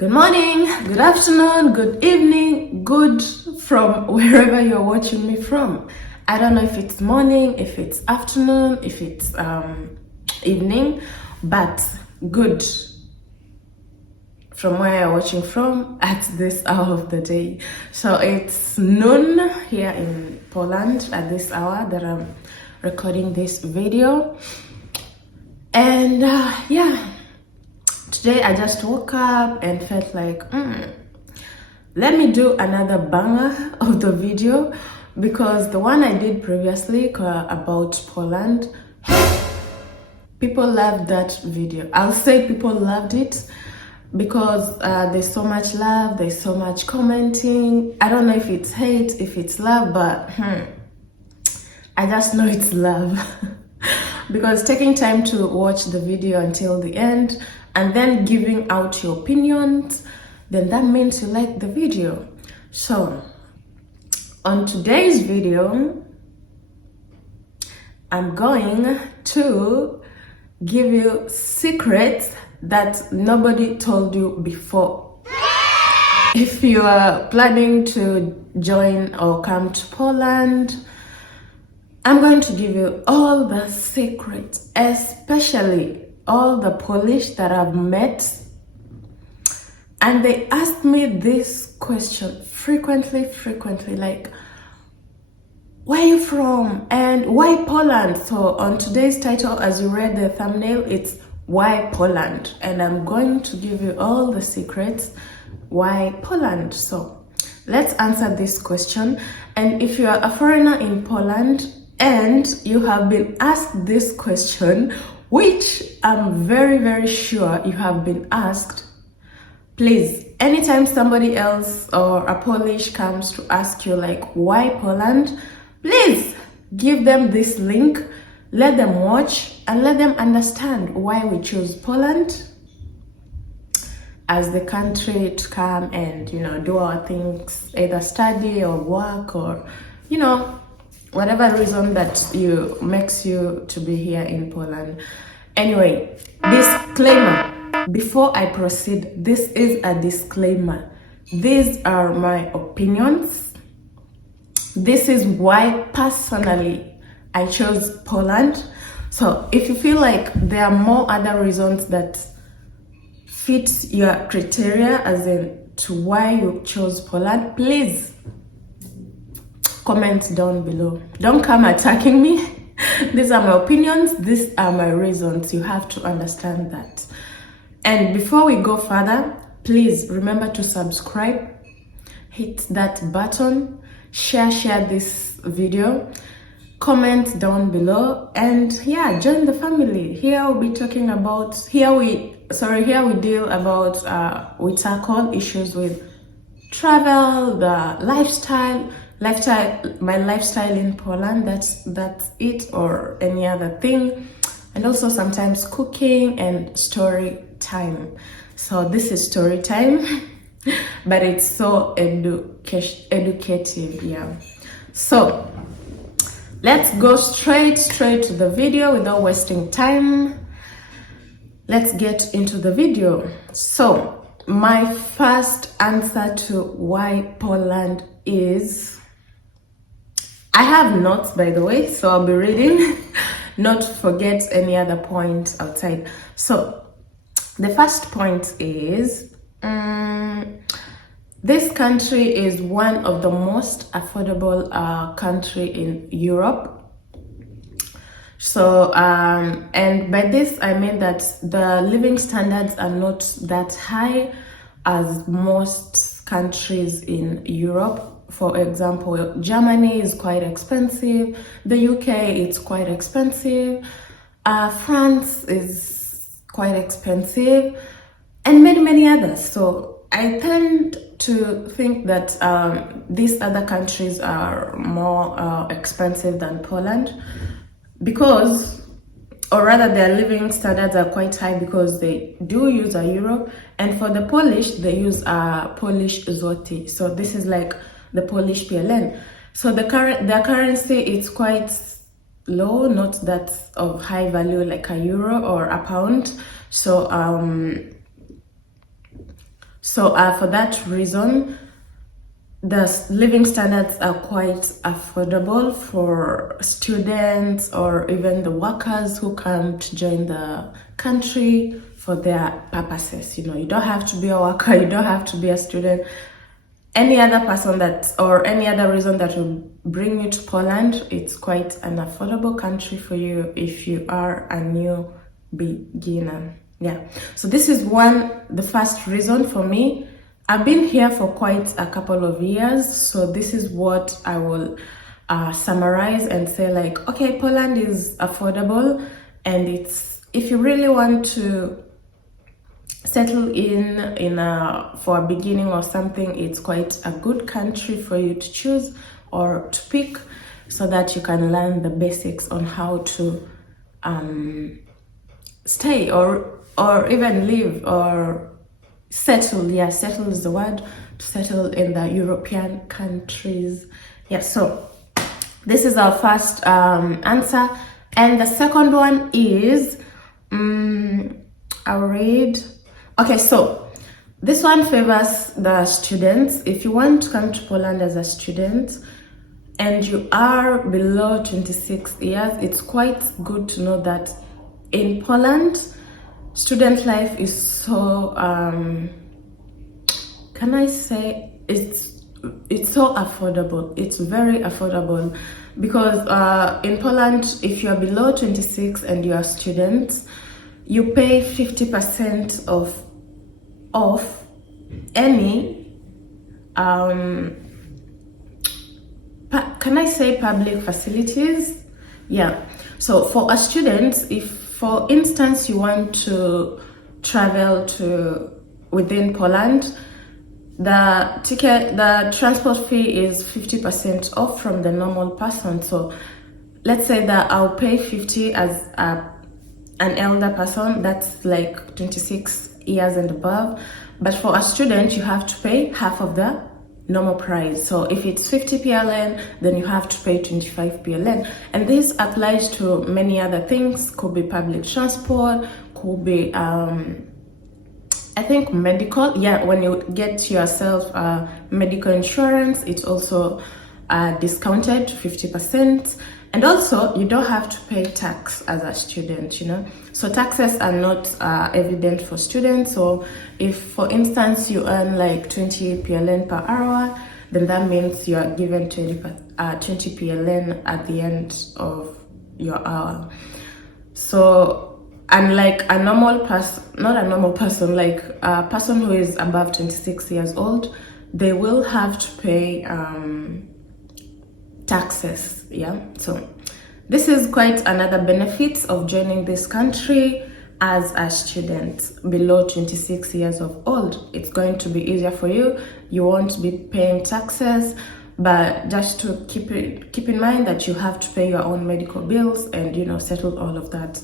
Good morning, good afternoon, good evening, good from wherever you're watching me from. I don't know if it's morning, if it's afternoon, if it's evening, but good from where you're watching from at this hour of the day. So it's noon here in Poland at this hour that I'm recording this video. And today I just woke up and felt like, let me do another banger of the video, because the one I did previously about Poland, people loved that video. I'll say people loved it because there's so much love, there's so much commenting. I don't know if it's hate, if it's love, but I just know it's love. Because taking time to watch the video until the end and then giving out your opinions, then that means you like the video. So on today's video, I'm going to give you secrets that nobody told you before. If you are planning to join or come to Poland, I'm going to give you all the secrets, especially all the Polish that I've met. And they asked me this question frequently, like, where are you from and why Poland? So on today's title, as you read the thumbnail, it's why Poland. And I'm going to give you all the secrets why Poland. So let's answer this question. And if you are a foreigner in Poland and you have been asked this question, which I'm very, very sure you have been asked, please, anytime somebody else or a Polish comes to ask you like, why Poland, please give them this link, let them watch and let them understand why we chose Poland as the country to come and, do our things, either study or work or, whatever reason that makes you to be here in Poland. Anyway, disclaimer. Before I proceed, this is a disclaimer. These are my opinions. This is why personally I chose Poland. So if you feel like there are more other reasons that fit your criteria as in to why you chose Poland, please comment down below. Don't come attacking me. These are my opinions. These are my reasons. You have to understand that. And before we go further, please remember to subscribe, hit that button, share this video, comment down below, and join the family. Here we'll be talking about, here we deal about, we tackle issues with travel, the lifestyle, my lifestyle in Poland, that's it, or any other thing, and also sometimes cooking and story time. So this is story time, but it's so educative, So let's go straight to the video without wasting time. Let's get into the video. So my first answer to why Poland is, I have notes, by the way, so I'll be reading, not forget any other point outside. So the first point is, this country is one of the most affordable country in Europe. So, and by this I mean that the living standards are not that high as most countries in Europe. For example, Germany is quite expensive, the UK it's quite expensive, France is quite expensive, and many others. So I tend to think that these other countries are more expensive than Poland, because, or rather their living standards are quite high because they do use a euro, and for the Polish they use a Polish zloty. So this is like the Polish PLN. So their currency is quite low, not that of high value like a euro or a pound. So So for that reason, the living standards are quite affordable for students or even the workers who come to join the country for their purposes. You know, you don't have to be a worker, you don't have to be a student. Any other person that, or any other reason that will bring you to Poland, it's quite an affordable country for you if you are a new beginner. Yeah, so this is the first reason for me. I've been here for quite a couple of years, so this is what I will summarize and say, like, okay, Poland is affordable, and it's, if you really want to settle in for a beginning or something, it's quite a good country for you to choose or to pick, so that you can learn the basics on how to stay or even live or settle. Yeah, settle is the word, to settle in the European countries. Yeah, so this is our first answer. And the second one is, I'll read. Okay, so this one favors the students. If you want to come to Poland as a student and you are below 26 years, it's quite good to know that in Poland, student life is so, can I say, it's so affordable. It's very affordable because in Poland, if you are below 26 and you are students, you pay 50% of any can I say public facilities? Yeah, so for a student, if for instance you want to travel to within Poland, the transport fee is 50% off from the normal person. So let's say that I'll pay 50 as an elder person, that's like 26 years and above. But for a student, you have to pay half of the normal price. So if it's 50 PLN, then you have to pay 25 PLN. And this applies to many other things. Could be public transport, could be I think medical. Yeah, when you get yourself medical insurance, it's also discounted 50%. And also, you don't have to pay tax as a student, you know. So taxes are not evident for students. So if, for instance, you earn like 20 PLN per hour, then that means you are given 20 PLN at the end of your hour. So unlike a normal person, not a normal person, like a person who is above 26 years old, they will have to pay taxes. Yeah, so this is quite another benefit of joining this country as a student below 26 years of old. It's going to be easier for you. You won't be paying taxes, but just to keep in mind that you have to pay your own medical bills and, you know, settle all of that.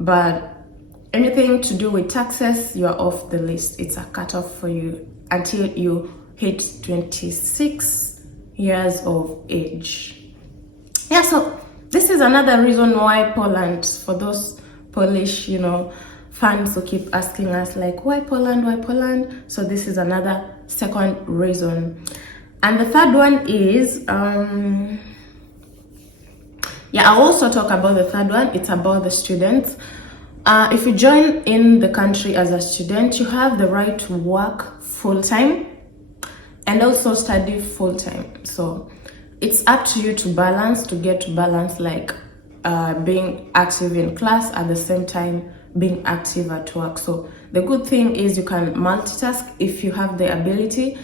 But anything to do with taxes, you are off the list. It's a cutoff for you until you hit 26 years of age. Yeah, so this is another reason why Poland, for those Polish, you know, fans who keep asking us like, why Poland, why Poland? So this is another second reason. And the third one is, yeah, I'll also talk about the third one. It's about the students. If you join in the country as a student, you have the right to work full-time and also study full-time. So it's up to you to get to balance like being active in class at the same time being active at work. So the good thing is you can multitask if you have the ability,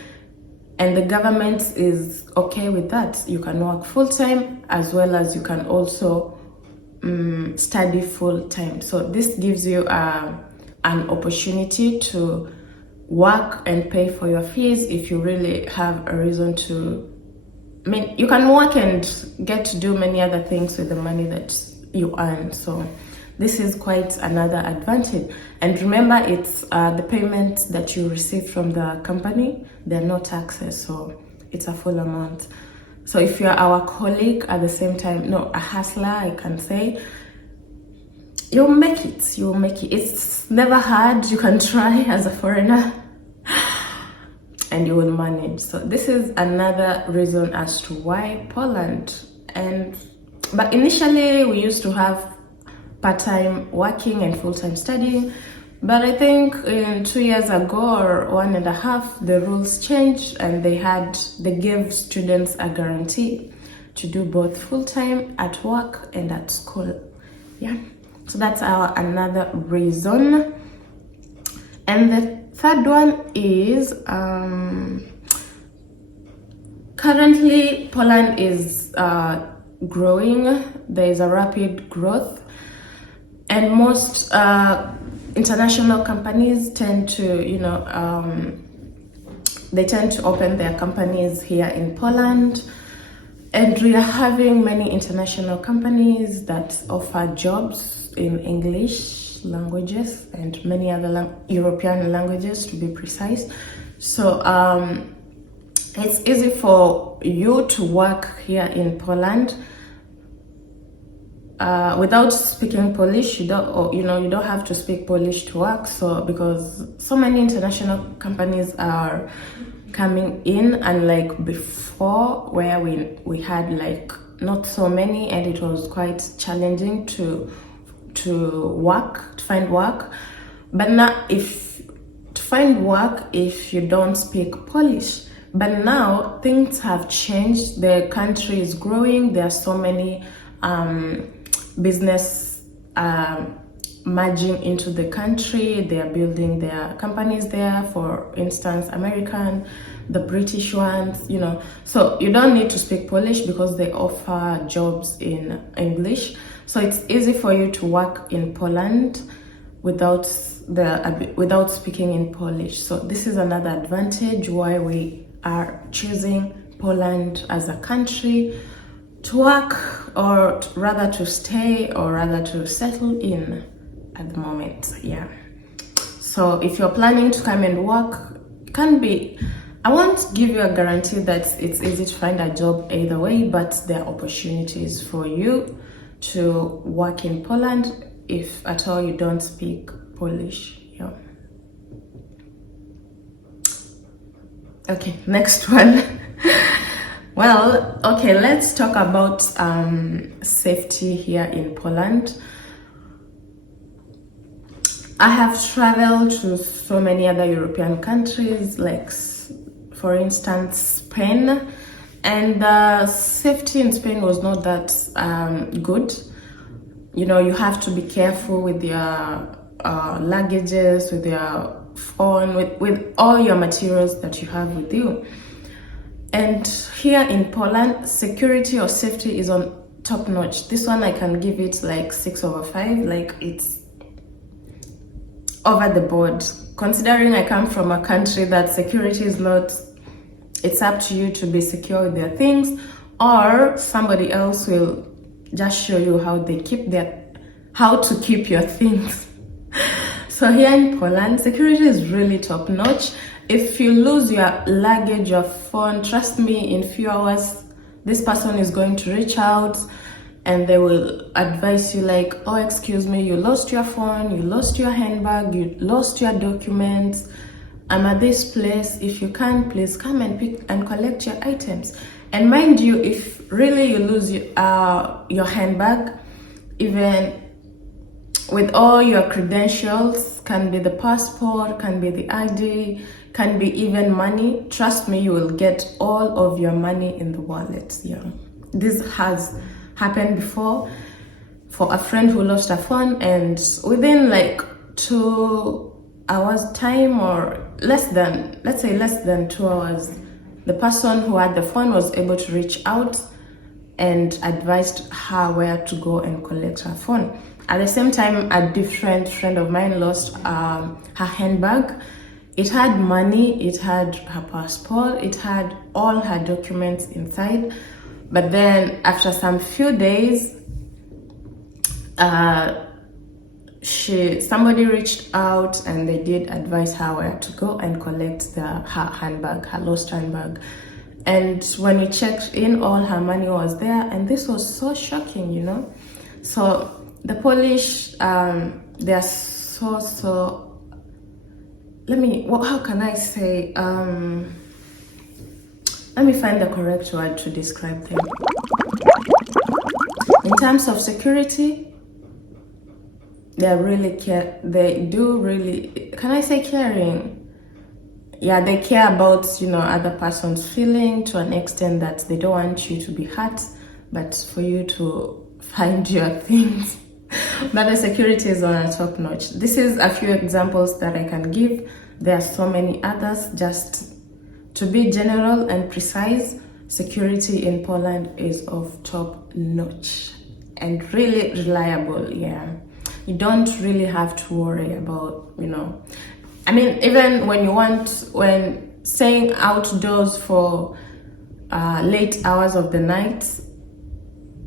and the government is okay with that. You can work full-time as well as you can also study full-time. So this gives you an opportunity to work and pay for your fees if you really have a reason to. I mean, you can work and get to do many other things with the money that you earn. So this is quite another advantage. And remember, it's the payment that you receive from the company. There are no taxes, so it's a full amount. So if you're our colleague at the same time, no, a hustler, I can say, you'll make it. You'll make it. It's never hard. You can try as a foreigner. and you will manage. So this is another reason as to why Poland. But initially we used to have part-time working and full-time studying, but I think in 2 years ago or 1.5, the rules changed and they gave students a guarantee to do both full-time at work and at school. Yeah, so that's another reason. And the third one is currently Poland is growing. There is a rapid growth, and most international companies tend to, they tend to open their companies here in Poland. And we are having many international companies that offer jobs in English languages and many other European languages, to be precise. So it's easy for you to work here in Poland without speaking Polish. You don't have to speak Polish to work. So because so many international companies are coming in, unlike before where we had like not so many, and it was quite challenging to find work. But now to find work if you don't speak Polish. But now things have changed. The country is growing. There are so many business merging into the country. They are building their companies there, for instance, American, the British ones, So you don't need to speak Polish because they offer jobs in English. So it's easy for you to work in Poland without speaking in Polish. So this is another advantage why we are choosing Poland as a country to work, or rather to stay, or rather to settle in at the moment. Yeah. So if you're planning to come and work, I won't give you a guarantee that it's easy to find a job either way, but there are opportunities for you to work in Poland if at all you don't speak Polish. Yeah. Okay, next one. Well, okay, let's talk about safety here in Poland. I have traveled to so many other European countries, like for instance Spain, and the safety in Spain was not that good. You have to be careful with your luggages, with your phone, with all your materials that you have with you. And here in Poland, security or safety is on top notch. This one I can give it like 6/5, like it's over the board. Considering I come from a country that security is not, it's up to you to be secure with their things, or somebody else will just show you how to keep your things. So here in Poland, security is really top notch. If you lose your luggage, your phone, trust me, in few hours, this person is going to reach out and they will advise you like, oh, excuse me, you lost your phone, you lost your handbag, you lost your documents. I'm at this place. If you can, please come and pick and collect your items. And mind you, if really you lose your handbag, even with all your credentials, can be the passport, can be the ID, can be even money, trust me, you will get all of your money in the wallet. Yeah, this has happened before for a friend who lost a phone, and within like 2 hours time, or let's say less than 2 hours, the person who had the phone was able to reach out and advised her where to go and collect her phone. At the same time, a different friend of mine lost her handbag. It had money, it had her passport, it had all her documents inside. But then after some few days, somebody reached out and they did advise her where to go and collect her handbag, her lost handbag. And when we checked in, all her money was there, and this was so shocking, So the Polish, they are so how can I say, let me find the correct word to describe them. In terms of security, they're really they do really, can I say caring? Yeah, they care about, other person's feeling to an extent that they don't want you to be hurt, but for you to find your things. But the security is on a top notch. This is a few examples that I can give. There are so many others. Just to be general and precise, security in Poland is of top notch and really reliable. Yeah, you don't really have to worry about, I mean, even when staying outdoors for late hours of the night,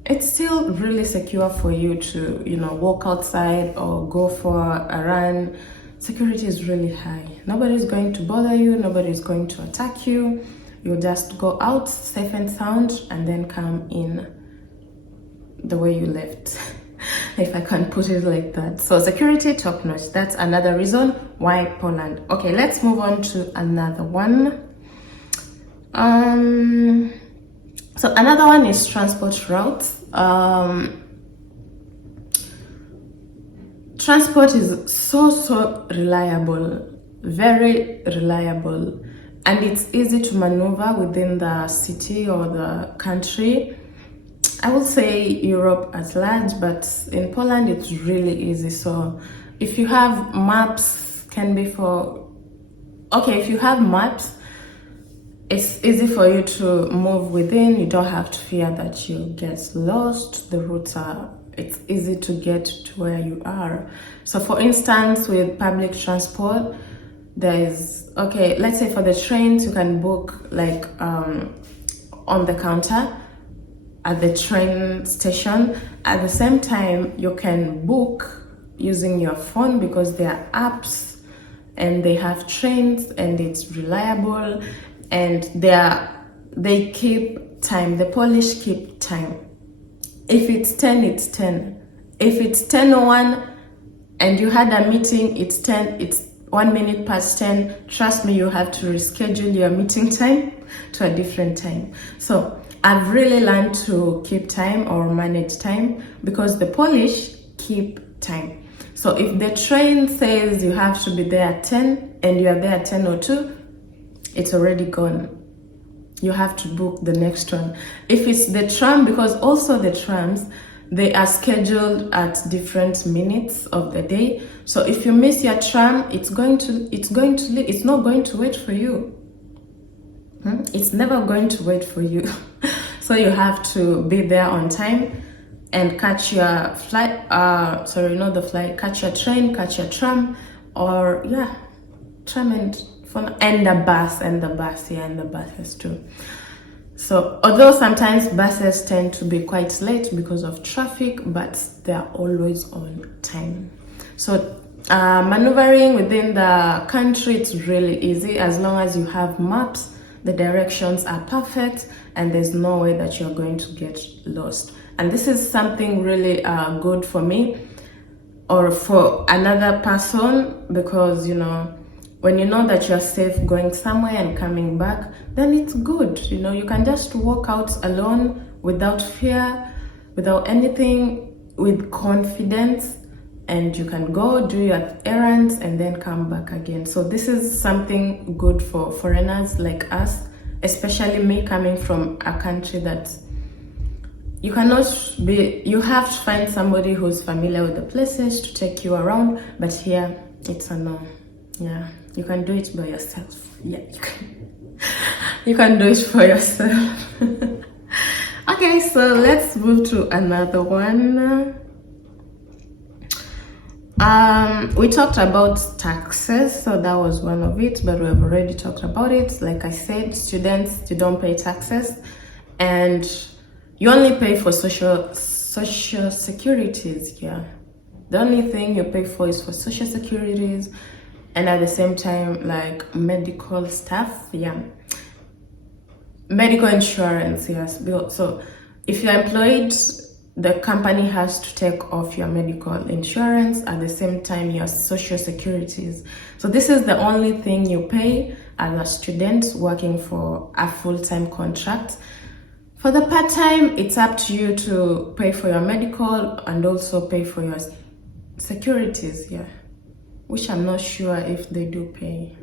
it's still really secure for you to, walk outside or go for a run. Security is really high. Nobody's going to bother you. Nobody's going to attack you. You'll just go out safe and sound and then come in the way you left, if I can put it like that. So security top notch. That's another reason why Poland. Okay, let's move on to another one. So another one is transport routes. Transport is so reliable, very reliable, and it's easy to maneuver within the city or the country. I would say Europe at large, but in Poland it's really easy. So if you have maps, if you have maps, it's easy for you to move within. You don't have to fear that you get lost. The routes it's easy to get to where you are. So for instance, with public transport, let's say for the trains, you can book like on the counter at the train station. At the same time, you can book using your phone because there are apps and they have trains and it's reliable and they keep time. The Polish keep time. If it's 10, it's 10. If it's 10:01 and you had a meeting, it's 1 minute past 10. Trust me, you have to reschedule your meeting time to a different time. So I've really learned to keep time or manage time because the Polish keep time. So if the train says you have to be there at 10 and you are there at 10:02, it's already gone. You have to book the next one. If it's the tram, because also the trams, they are scheduled at different minutes of the day. So if you miss your tram, it's not going to wait for you. It's never going to wait for you. So you have to be there on time and catch your flight, catch your train, catch your tram, or tram and the buses too. So although sometimes buses tend to be quite late because of traffic, but they're always on time. So maneuvering within the country, it's really easy as long as you have maps. The directions are perfect and there's no way that you're going to get lost. And this is something really good for me or for another person, because when you know that you're safe going somewhere and coming back, then it's good. You can just walk out alone without fear, without anything, with confidence, and you can go do your errands and then come back again. So this is something good for foreigners like us, especially me coming from a country that you have to find somebody who's familiar with the places to take you around, but here it's a no. Yeah, you can do it by yourself. Yeah, you can do it for yourself. Okay, so let's move to another one. We talked about taxes, so that was one of it, but we have already talked about it. Like I said, students, you don't pay taxes, and you only pay for social securities. Yeah, the only thing you pay for is for social securities, and at the same time, like medical stuff. Yeah, medical insurance. Yes. So if you're employed, the company has to take off your medical insurance, at the same time your social securities. So this is the only thing you pay as a student working for a full-time contract. For the part-time, it's up to you to pay for your medical and also pay for your securities, yeah, which I'm not sure if they do pay.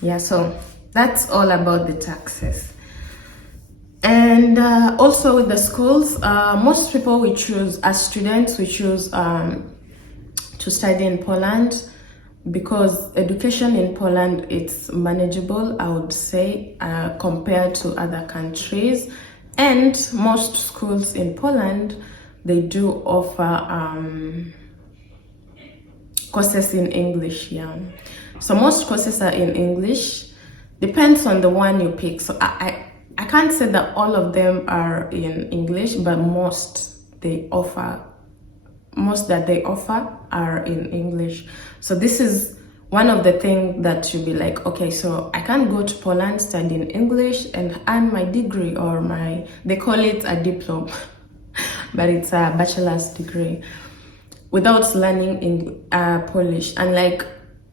Yeah, so that's all about the taxes. And also with the schools, most people we choose, as students, we choose to study in Poland because education in Poland it's manageable, I would say, compared to other countries. And most schools in Poland, they do offer courses in English, yeah. So most courses are in English, depends on the one you pick. So I can't say that all of them are in English, but most that they offer are in English. So this is one of the things that you'll be like, okay, so I can't go to Poland, study in English and earn my degree or they call it a diploma, but it's a bachelor's degree without learning in Polish. And like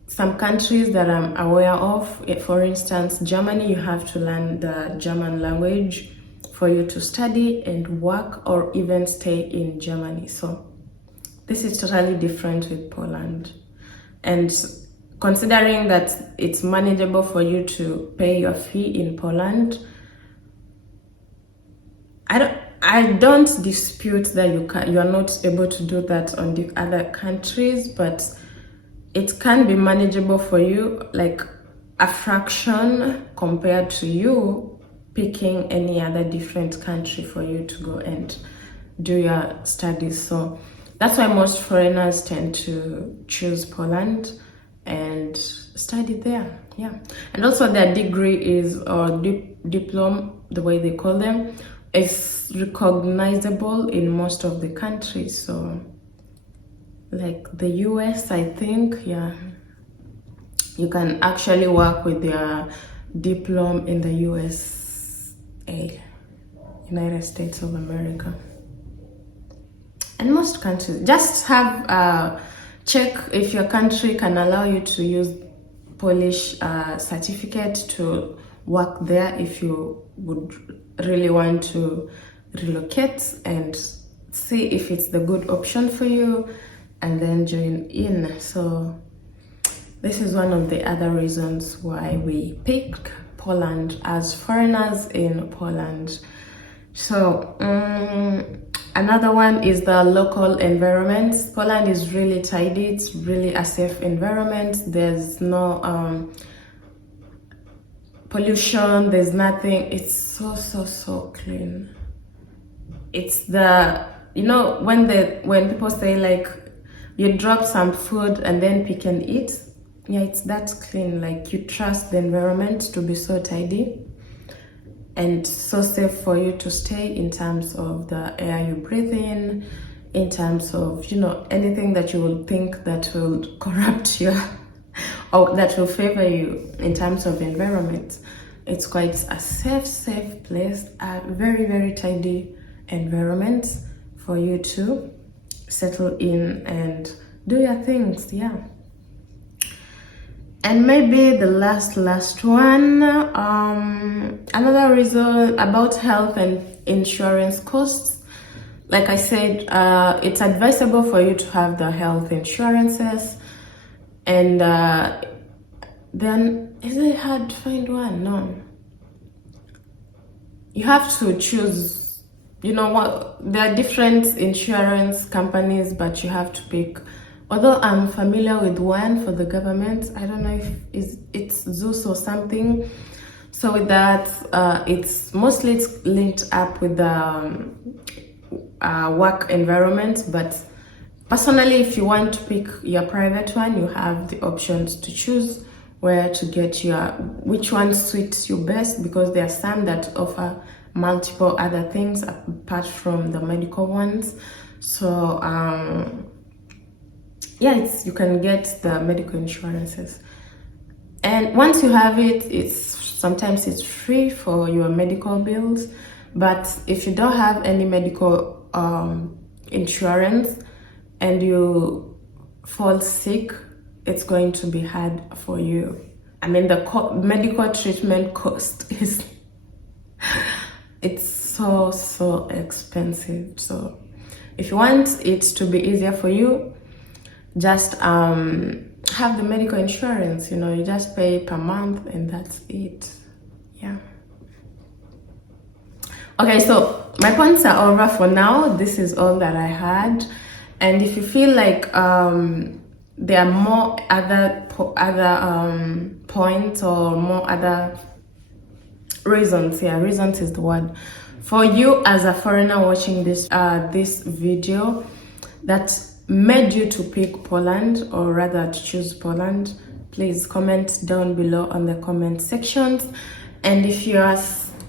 some countries that I'm aware of, for instance, Germany, you have to learn the German language for you to study and work or even stay in Germany. So this is totally different with Poland. And considering that it's manageable for you to pay your fee in Poland, I don't dispute that you are not able to do that on the other countries, but it can be manageable for you, like a fraction compared to you picking any other different country for you to go and do your studies. So that's why most foreigners tend to choose Poland and study there, yeah. And also their degree is, or diploma, the way they call them, is recognizable in most of the countries. So like the US, I think, yeah, you can actually work with your diploma in the USA, United States of America. And most countries, just have check if your country can allow you to use Polish certificate to work there if you would really want to relocate, and see if it's the good option for you and then join in. So this is one of the other reasons why we picked Poland as foreigners in Poland. So another one is the local environment. Poland is really tidy, it's really a safe environment. There's no pollution, there's nothing. It's so clean. It's the, you know, when people say like you drop some food and then pick and eat, yeah, it's that clean. Like you trust the environment to be so tidy and so safe for you to stay, in terms of the air you breathe in terms of, you know, anything that you will think that will corrupt you or that will favor you in terms of environment. It's quite a safe place, a very tidy environment for you to settle in and do your things, yeah. And maybe the last one, another reason about health and insurance costs. Like I said, it's advisable for you to have the health insurances. And then, is it hard to find one? No. You have to choose, you know what, there are different insurance companies, but you have to pick. Although I'm familiar with one for the government, I don't know if it's Zeus or something. So with that, it's linked up with the work environment. But personally, if you want to pick your private one, you have the options to choose where to get which one suits you best, because there are some that offer multiple other things apart from the medical ones. So yeah, you can get the medical insurances, and once you have it, sometimes it's free for your medical bills. But if you don't have any medical insurance and you fall sick, it's going to be hard for you. I mean, the medical treatment cost is it's so expensive. So if you want it to be easier for you, just have the medical insurance. You know, you just pay per month and that's it. Yeah. Okay, so my points are over for now. This is all that I had, and if you feel like there are more other points or more other reasons, yeah, reasons is the word, for you as a foreigner watching this this video that made you to pick Poland, or rather to choose Poland, please comment down below on the comment sections. And if you're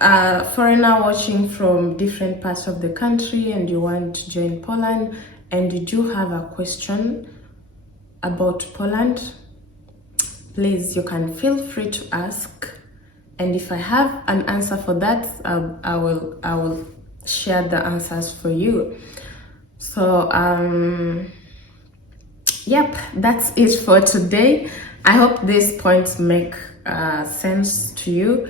a foreigner watching from different parts of the country and you want to join Poland and you do have a question about Poland, please, you can feel free to ask, and if I have an answer for that, I will share the answers for you. So yep, that's it for today. I hope these points make sense to you.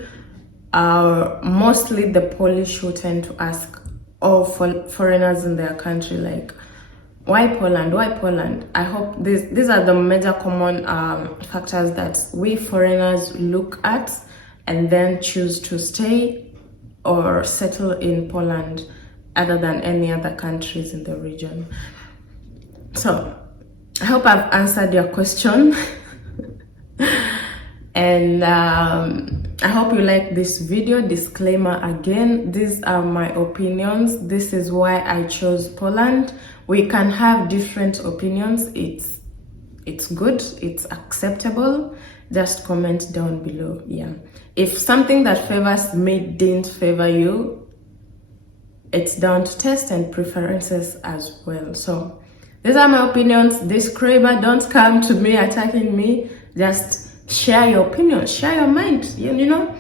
Mostly the Polish who tend to ask all foreigners in their country, like, why Poland? Why Poland? I hope these are the major common factors that we foreigners look at and then choose to stay or settle in Poland other than any other countries in the region. So I hope I've answered your question. And I hope you like this video. Disclaimer again, these are my opinions. This is why I chose Poland. We can have different opinions. It's good, it's acceptable. Just comment down below. Yeah, if something that favors me didn't favor you, it's down to taste and preferences as well. So these are my opinions. Disclaimer, don't come to me attacking me. Just share your opinion, share your mind. You know,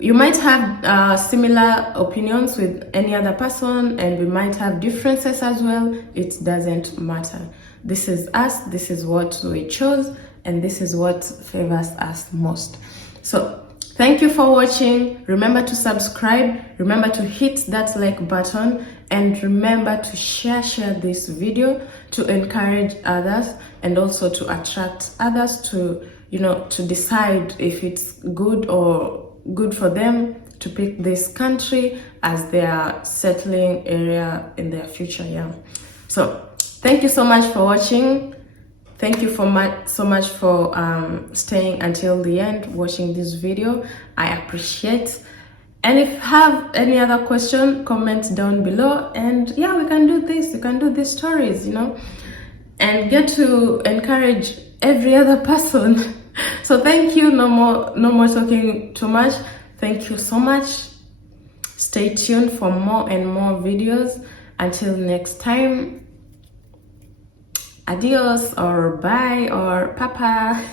you might have similar opinions with any other person, and we might have differences as well. It doesn't matter. This is us, this is what we chose, and this is what favors us most. So thank you for watching. Remember to subscribe, remember to hit that like button, and remember to share this video to encourage others and also to attract others to, you know, to decide if it's good for them to pick this country as their settling area in their future. Yeah. So thank you so much for watching. Thank you so much for staying until the end watching this video. I appreciate. And if you have any other question, comment down below, and yeah, we can do this. We can do these stories, you know, and get to encourage every other person. So thank you. No more talking too much. Thank you so much. Stay tuned for more and more videos. Until next time, adios or bye or papa.